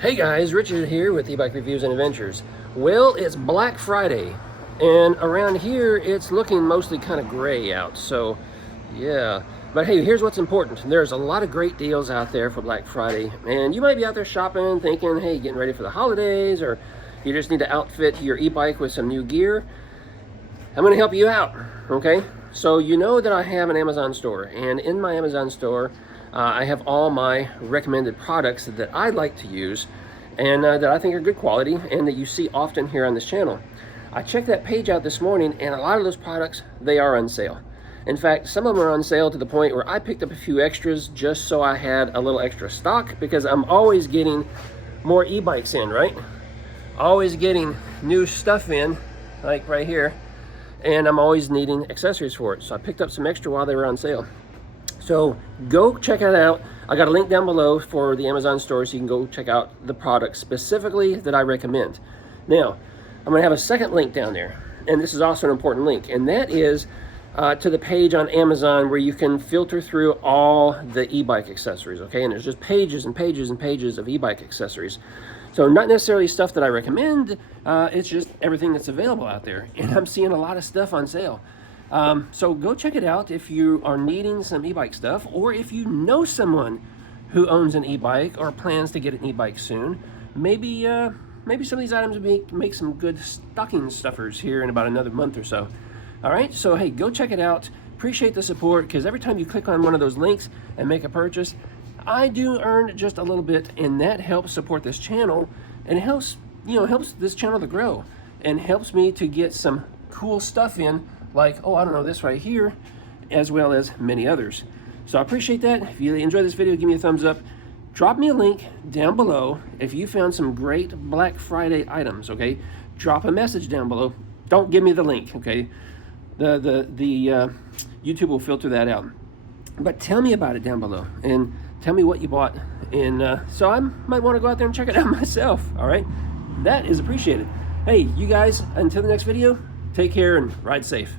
Hey guys, Richard here with eBike Reviews and Adventures. Well, it's Black Friday, and around here it's looking mostly kind of gray out, so yeah. But hey, here's what's important. There's a lot of great deals out there for Black Friday, and you might be out there shopping thinking, hey, getting ready for the holidays, or you just need to outfit your e-bike with some new gear. I'm going to help you out, okay? So you know that I have an Amazon store, and in my Amazon store, I have all my recommended products that I like to use and that I think are good quality and that you see often here on this channel. I checked that page out this morning, and a lot of those products, they are on sale. In fact, some of them are on sale to the point where I picked up a few extras just so I had a little extra stock, because I'm always getting more e-bikes in, right? Always getting new stuff in, like right here, and I'm always needing accessories for it. So I picked up some extra while they were on sale. So go check it out. I got a link down below for the Amazon store so you can go check out the products specifically that I recommend. Now, I'm gonna have a second link down there, and this is also an important link, and that is to the page on Amazon where you can filter through all the e-bike accessories, okay? And there's just pages and pages and pages of e-bike accessories. So not necessarily stuff that I recommend, it's just everything that's available out there. And I'm seeing a lot of stuff on sale. So go check it out if you are needing some e-bike stuff, or if you know someone who owns an e-bike or plans to get an e-bike soon. Maybe maybe some of these items make some good stocking stuffers here in about another month or so. All right, so hey, go check it out. Appreciate the support, because every time you click on one of those links and make a purchase, I do earn just a little bit, and that helps support this channel, and it helps, helps this channel to grow, and helps me to get some cool stuff in, like, oh, I don't know, this right here, as well as many others. So I appreciate that. If you enjoyed this video, give me a thumbs up. Drop me a link down below if you found some great Black Friday items, okay? Drop a message down below. Don't give me the link, okay? The YouTube will filter that out. But tell me about it down below, and tell me what you bought, and so I might want to go out there and check it out myself, all right? That is appreciated. Hey, you guys, until the next video, take care and ride safe.